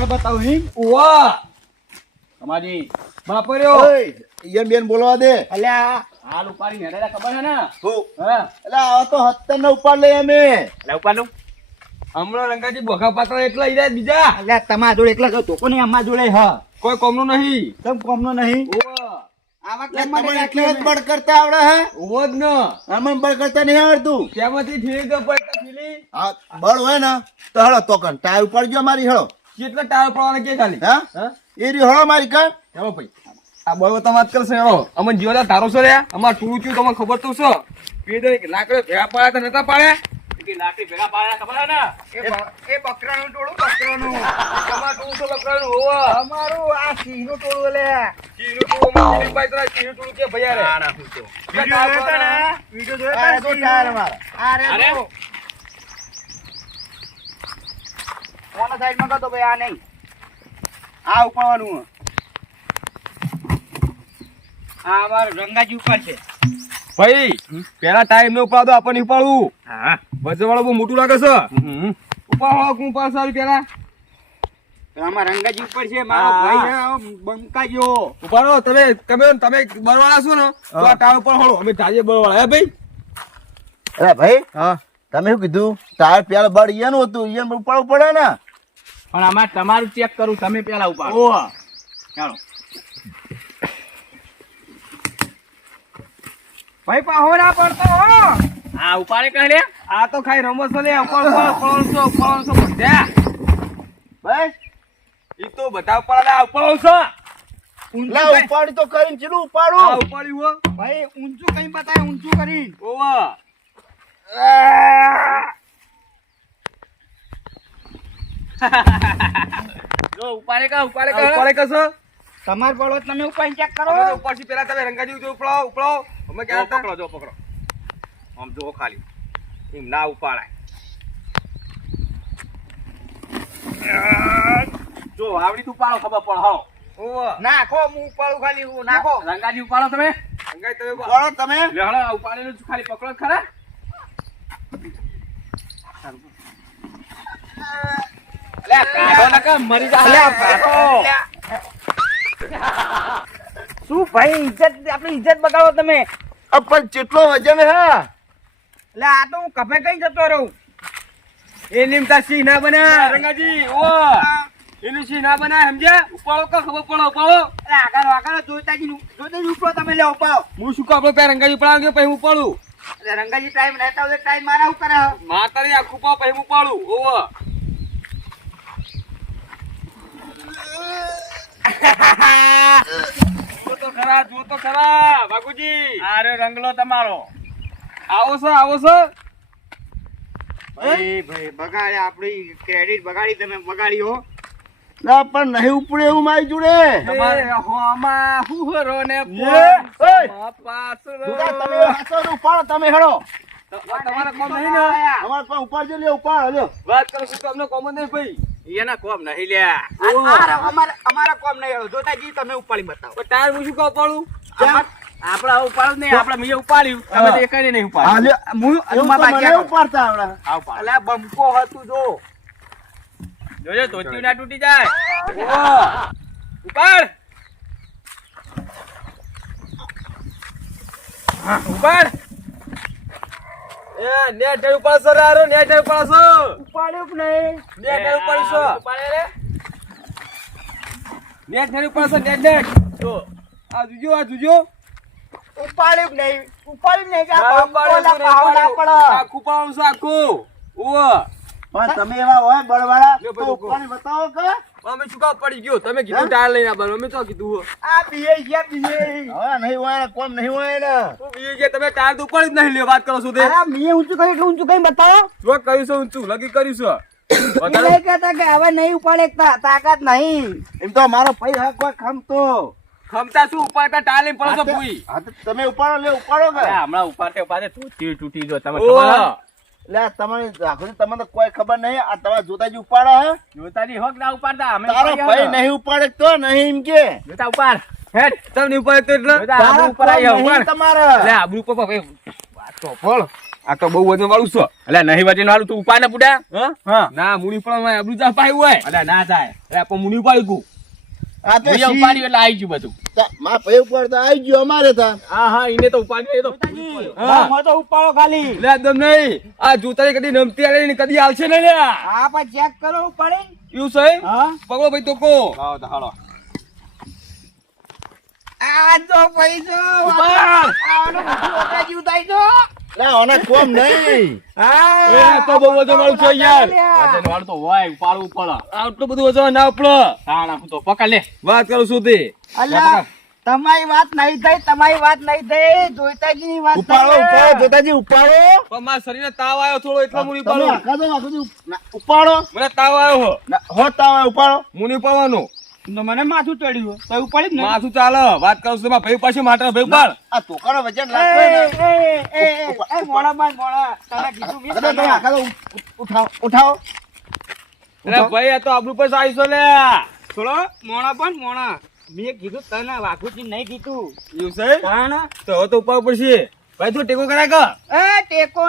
Power બતાવું હી ઓવા તમારી બાપર્યો ઓય ઈયન બેન બોલવા દે. અલ્યા હાલ ઉપાડી નેડા ખબર છે ને હું હા એટલે આવા તો 70 ને ઉપાડ લઈ અમે. એટલે ઉપાડું હમણાં રંગાજી ભોગા પાત્ર એટલા ઈ રહ્યા બીજા અલ્યા તમારા જોડે એકલા જો તો કોને અમારા જોડે હ કોઈ કોમનું નહીં તમ કોમનો નહીં ઓવા આવા એટલે કેમ તમને એટલે જ બળ કરતા આવડે હે? ઓવો જ ન અમને બળ કરતા નહીં આવડતું. ત્યાંમાંથી ઠીક પડતા ફીલી હા બળ હોય ને તો હળો તો કન ટાયર ઉપાડજો મારી હળો. કેટલા ટાયર પડવાના કે ખાલી હા હા એ રી હળો મારી કન. ચાલો ભાઈ આ બળવો તો વાત કરશે હેરો અમન જીવડા તારો છો રે અમાર ટૂળું છું તમને ખબર તો છો પેડે લાકડે ભેગા પાડ્યા તો નતા પાડ્યા કે લાકડી ભેગા પાડ્યા ખબર હે ને એ બકરાનું ટોળું બકરાનું તમાર ટૂળું તો લકડાનું હોવા અમારું આ સિંહનું ટોળું લે ચીનું ટૂળું માં ચીની પાઈ તરા ચીનું ટૂળું કે ભૈયા રે આના હું તો વિડિયો જોયો ને વિડિયો જોયો આ તો ટાયર મારા. અરે કોના સાઈડમાં કાતો ભાઈ આ નહીં આ ઉપાડવાનું આ અમાર રંગાજી ઉપર છે ભાઈ પેલા ટાઈમ નો ઉપાડો આપણને ઉપાડવું હા વજન વાળો બહુ મોટું લાગે છે ઉપાડો હું ઉપાડ સારું પેલા આમાં રંગાજી ઉપર છે મારો ભાઈ છે બંકાજો ઉપાડો તમે બળવાળા છો ને તો આ ટાયર ઉપર હોળો અમે તાજે બળવાળા હે ભાઈ અરે ભાઈ હા તમે શું કીધું ટાયર પેલા બળ ઈયનું હતું ઈયન ઉપાડવું પડે ને. પણ આમાં તમારું ચેક કરું તમે પેલા ઉપાડો ઓવા ચાલો ભાઈ પાહો ના પડતો હો આ ઉપાડે કહે આ તો ખાઈ રમત છે લે ઉપાડો બધા બસ ઈ તો બધા ઉપાડે આ ઉપાડો છે લા ઉપાડી તો કરીને ચીલું આ ઉપાડું. ઉપાડ્યું હો ભાઈ ઊંચું કઈ બતાય ઊંચું કરી ઓવા જો ઉપાડે કા ઉપાડે આ ઉપાડે કશો તમાર પડો તમે ઉપાડી ચેક કરો અમે તો ઉપરથી પેલા તમે રંગાજી ઉપડાવો અમે ક્યાં હતા પકડો પકડો આમ જો ખાલી એમ ના ઉપાડાય જો આવડી તું ઉપાડો ખબર પડે હો ઓવા નાખો હું ઉપાડું ખાલી હું નાખો રંગાજી ઉપાડો તમે રંગાઈ તમે ઉપાડો તમે. લેહડો ઉપાડેલું છું ખાલી પકડો જ ખરા અલ્યા કાઢો નકા મરી જા અલ્યા કાઢો શું ભાઈ ઇજ્જત આપણી ઇજ્જત બગાડો તમે પણ કેટલો વજન હે? એટલે આ તો હું કપે કઈ જતો રહું એ લીમતા સિંહ ના બના રંગાજી ઓવા એનું સિંહ ના બના સમજ્યા ઉપાડો કા ખબર પડો ઉપાડો એટલે આગળ જોઈતા જ ઉપરો તમે લે ઉપાડો હું શું કાપડો પે રંગાજી ઉપાડવા ગયો પછી હું ઉપાડું એટલે રંગાજી ટાઈમ રહેતા હોય ટાઈમ મારા હું કરે માતારી આખું પાવ પછી હું ઉપાડું ઓવા જો તો ખરા બાગુજી અરે રંગલો તમારો આવો છો ભાઈ બગાડે આપણી ક્રેડિટ બગાડી તમે બગાડી હો લા પણ નહીં ઉપડે એવું મારી જોડે. તમારે હોમાં હુહરો ને ઓય! પાસરો જુદા તમે હાચો ને ઉપાડો તમે હેડો. તમારે કોમ નહીં ને અમારે પણ ઉપાડજો લે ઉપાડો લ્યો. વાત કરો છું તો અમને કોમન નહીં ભાઈ એના કોમ નહીં લ્યા અમારા કોમ નહીં જોતાજી તમે ઉપાડી બતાવો પણ ટાયર હું શું કહું પાડું આપડે ઉપાડું નહીં આપડે મેં ઉપાડ્યું તમે તો એકાઈ નહીં હા ઉપાડ્યું લ્યો. એવું તો મને ઉપાડતા આવડે. અલ્યા બંકો હતું જો જોજો ધોતી ના તૂટી જાય ઉપાડ ઉપાડ એ નેટ ઉપાડ સર આરો નેટ ઉપાડ છો ઉપાડ્યું કે નહીં નેટ ઉપાડ છો ઉપાડે રે નેટ ઉપાડ છો નેટ જો આ જોજો ઉપાડ્યું કે નહીં ઉપાડ્યું નહીં કે ના આ ઉપાડ્યું બંકો ના પાવ ના પડે આખું પાડું છું આખું ઓવા પણ તમે એવા હોય બળવાળા લ્યો તો બધું ઉપાડી બતાવો કે. અમે શું કામ પડી ગયો તમે કીધું ટાયર લઈને આવવાનું અમે તો કીધું આ બીએ ગયા બીએ હવે નહીં હોય ને કોમ નહીં હોય ને. તો બીજે જે તમે ટાયર તો ઉપાડી જ નહીં લ્યો વાત કરો છો તે અરે મેં ઊંચું કર્યું કે ઊંચું કઈ બતાવો જો કર્યું છે ઊંચું લગી કર્યું છે વધારે એટલે કહેતા કે હવે નહીં ઉપાડે તાકાત નહીં એમ તો મારો ભાઈ હક હોય ખમતો. ખમતા શું ઉપાડતા ટાયર લઈને પડો છો ભૂઈ હા તો તમે ઉપાડો લે ઉપાડો કે. હમણાં ઉપાડતે ધોતી તૂટી જો તમે ઓવા લે આ તમારે રાખો છો, તમને તો કોઈ ખબર નહીં આ તમારા જોતાજી ઉપાડો હે. જોતાજી હોક ના ઉપાડતા અમે તારો ભાઈ નહીં ઉપાડે તો નહીં એમ કે. જોતા ઉપાડ હેડ તમને ઉપાડ તો એટલે જોતા આબરૂ ઉપર તારો આવી કોઈ ઉપાડ નહીં તમારે. લે આબરૂ પર ભાઈ વાત તો ફળ આ તો બહુ વજન વાળું છે. અલ્યા નહીં વજન વાળું તું ઉપાડ ને પુડા. હા? હા ના મુની પણ આબરૂ જા પાયું હોય. અલ્યા ના થાય. અરે પણ મુની ઉપાડી ગયું. આ તો ભૂયા ઉપાડ્યું એટલે આવી ગયું બધું. માં ભાઈ ઉપર તો આવી ગયો અમારે તા. હા એને તો ઉપાડ્યું એ તો. હા. તો ઉપાડો ખાલી. લે એકદમ નહીં. આ જોતાની કદી નમતી આલે ને કદી આલશે ને લ્યા. હા પણ ચેક કરો ઉપાડે. એવું છે? હા પકડો ભાઈ તો કો. હાલો તો હાલો. આ તો પૈસો ઉપાડ. આનો મોટા જીવ થાય તો. લા ઓને કોમ નહીં. એ તો બહુ વજન વાળું છે યાર. વજન વાળું તો હોય ઉપાડવું પડે. આટલું બધું વજન ના ઉપડે. તાણ આખું તો પકડ લે. વાત કરું છું તે. અલ્યા તમારી વાત નહીં થઈ તમારી વાત નહીં થઈ જોઈતાજીની વાત ઉપાડો ઉપાડો જોતાજી ઉપાડો. પણ મારા શરીરને તાવ આવ્યો થોડો એટલા મુની તમે ઉપાડો. આખા તો આખું ઉપાડો. મને તાવ આવ્યો હો. હોત તાવ ઉપાડો. મુની ઉપાડવાનો. તો મને માથું ચડ્યું તો ઉપાડી જ ને. માથું ચાલે. વાત કરું છું મારા ભાઈ પાસે માટે ભાઈ ઉપાડ. આ તોકાનો વજન લાગતો ને. મોડા બાય મોડા તને કીધું મેં આખા તો આખા તો ઉઠાવો ઉઠાવો. અરે ભાઈ આ તો આબરૂ પર આવીશો લે. થોડો મોણા પણ મોણા મેં કીધું તને વાઘુજી નહીં કીધું એવું છે? તાણ તો હવે તો ઉપાડ પડશે. ભાઈ તું ટેકો કરાય કે? એ ટેકો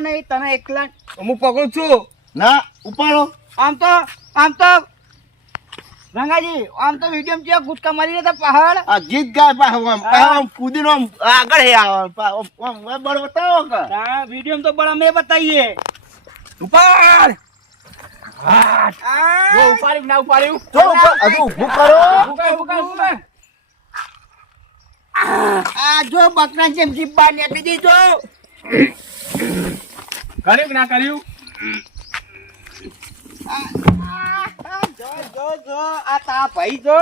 નહીં તને એકલા હું પકડું છું. ના ઉપાડો. આમ તો રંગાજી આમ તો વિડીયો માં જ્યાં ગુટકા મારી રહ્યા હતા પહાડ આ ગીત ગાય પાહમ કૂદીનો આમ આગળ હે આવે બળ બતાવો કે વિડીયો માં તો બડા મેં બતાવીએ ઉપાડ. ઉપાડ્યું ના ઉપાડ્યું જો ઉપર હજુ ઊભું કરો. આ જો બકરા જેમ જીબ્બા નીકળી દીધો કર્યું કે ના કર્યું? જો આ તા ભાઈ જો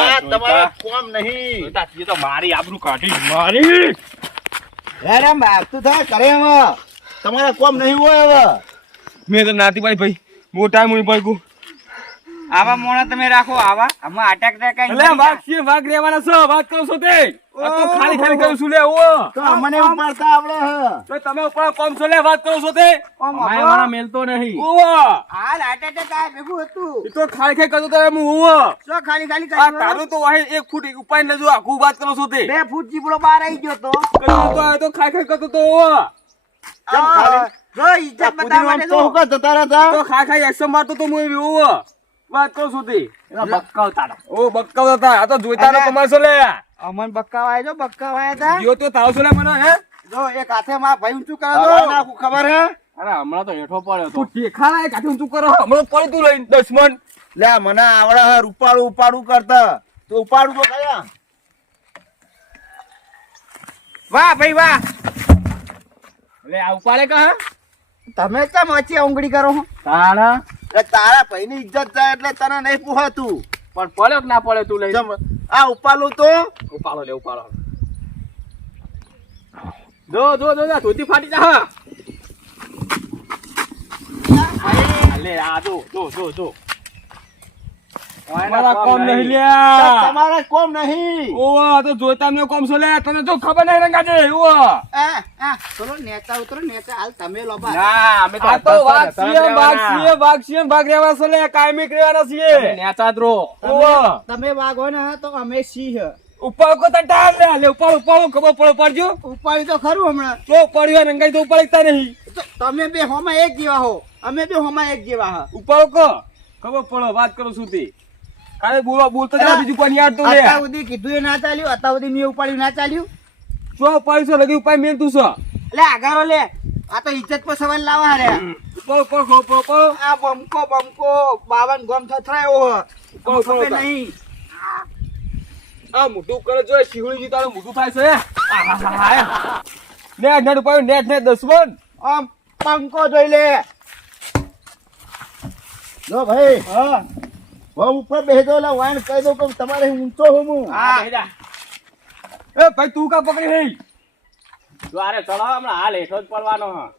આ તમારો કોમ નહીં. તો મારી આબરૂ કાઢી મારી હેરામ તું થાય કરે હવે તમારા કોમ નહીં હોય હવે. મેં તો નાતી ભાઈ મોટા મુની પડી ગયું. આવા મોણા તમે રાખો આવા આમાં અટક એટલે વાઘ છે વાઘ રહેવાના છે. વાત કરો છો તે. આ તો ખાલી કરું છું લે. ઓ તો મને ઉપાડતા આવડે હે. તો તમે ઉપર કોમ છો લે. વાત કરો છો તે. મારા મેલતો નહીં ઓ હાલ અટક આ ભેગું હતું એ તો ખાલી કરતો તો હું ઓ શું ખાલી આ કરી તારું તો વાહે 1 ફૂટ ઉપાય ન જો આખું વાત કરો છો તે. 2 ફૂટ જીબડો બહાર આવી ગયો તો તો ખાલી કરતો તો ઓ કેમ ખાલી? જો ઇજ્જત બતાવવા માટે તો હું કાં જતા રહ્યા તો હતા? ખાઈ એક્શન મારતો તો હું ઓ વાત કરો છો તે. એનો બક્કાવ તારા ઓ બક્કાવ હતા. આ તો જોઈતા નો કમાલ છો લે. અમન બક્કાવાય જો બક્કાવાય હતા જીઓ તો તાવ છો લે મને હે. જો એક હાથે માં ભાઈ ઊંચું કરે હવે તો નાખું ખબર હે? અરે હમણાં તો હેઠો પડ્યો તું ઠેખાણા કાઠે ઊંચું કરો. હમણાં પડી તું લઈને દશમન. લે મને આવડે હે ઉપાડું ઉપાડું કરતા. તો ઉપાડું તો કયા? વાહ ભાઈ વાહ લે આ ઉપાડે કા તમે કેમ વચ્ચે ઉંગળી કરો છો તાણા એટલે તારા ભાઈની ઇજ્જત જાય એટલે તને નહીં પૂહાતું. પણ પડ્યો કે ના પડ્યો તું લઈ જેમ આ ઉપાડું તો ઉપાડો લે ઉપાડો. જો ધોતી ફાટી જા. લે આ જો મારા કોમ નહીં લ્યા. તમારા કોમ નહીં. ઓ આ તો જોઈતા નો કોમ છો લે. તને જો ખબર નહીં રંગાજે. ઓ ચલો નેતા ઉતરો નેતા હાલ તમે લોબા ના અમે તો આ તો વાઘ છીએ ભાગ રહેવા છો લે. કાયમિક રહેવાના છીએ. નેતા દ્રો ઓ તમે વાઘો ને તો અમે સિંહ ઉપર કો તટાર લે ઉપર ખબર પડજો. ઉપાડી તો ખરું હમણાં તો પડ્યો રંગાઈ તો ઉપાડતા નહીં. તો તમે બે હોમાં એક જેવા હો અમે બે હોમાં એક જેવા હા ઉપર કો ખબર પડો. વાત કરું છું તે. કાલે બોલતો જા બીજું કોઈ યાદ તો લે. અત્યાર સુધી કીધું એ ના ચાલ્યું અત્યાર સુધી મેં ઉપાડ્યું ના ચાલ્યું જો પાડશો લગી ઉપાય મેં તું છો. લે આગારો લે આ તો ઇજ્જત પર સવાલ લાવા રે ઉપર આ બમકો 52 ગોમ થથરાયો હો ખબર નહીં આ મોટું કરે જો શિવળી જી તારું મોટું થાય છે. નેટ ઉપાય નેટ દસમન. આમ પંકો જોઈ લે જો ભાઈ હા હું ઉપર બેસી દો વાઈન કહી દો કે તમારે ઊંચો હું હા એ ભાઈ તું કા પકડી રહી. દ્વારે ચલો હમણાં હાલ હેઠો જ પડવાનો હા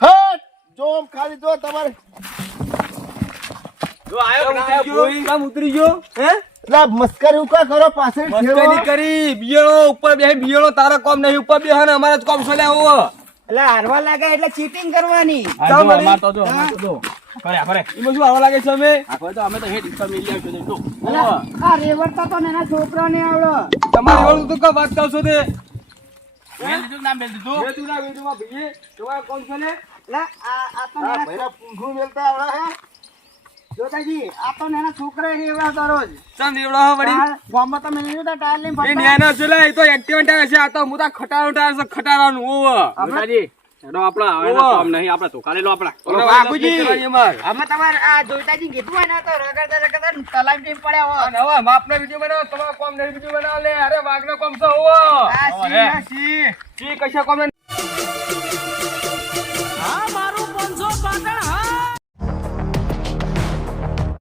હટ જો આમ ખાલી જો તમારે જો આયો કામ ઉતરી ગયો હે એટલે મસ્કરી કા કરો પાછળ મસ્કરી કરી બિયળો ઉપર બે બિયળો તારા કોમ નહીં ઉપર બે હને અમારા જ કોમ છે લે. આવો એટલે હારવા લાગે એટલે ચીટિંગ કરવાની અમાર તો જો એમાં શું આવવા લાગે છે અમે અલા, આ રેવડતા તો નાના છોકરાને આવડો. તમારી વાળું તો કઈ વાત કરશો તે મેલ દીધું ના મેલ દીધું વેતુના વેતુમાં ભાઈએ તમારે કોણ છે ને અલા, આ તો આ નાના ભૈરા પૂંઘું મેલતા આવડે હે જોતાજી, આ તો નાના છોકરા રેવડાવતા રોજ. ચમ એવડો વળી આ ગામમાં તો મેલી દીધા ટાયર લઈને એ ફરતા. ન્યાનો છે લે, એ તો એક્ટિવા ટાયર છે, આ તો મોટા ખટારો ટાયર છે, ખટારાનું ઓવ બાપુજી, આમાં તમારે આ જોતાજી કીધું હોય ને તો રગડતા રગડતા તલાઈ જઈને પડ્યા હોય. અને હવે માપનો વિડીયો બનાવો, તમારો કોમ નહીં વિડીયો બનાવો લે, અરે વાઘનો કોમ છે ઓવ આ સી, આ સી. જી કશા કોમ નહીં. આ મારું 500 પાટણ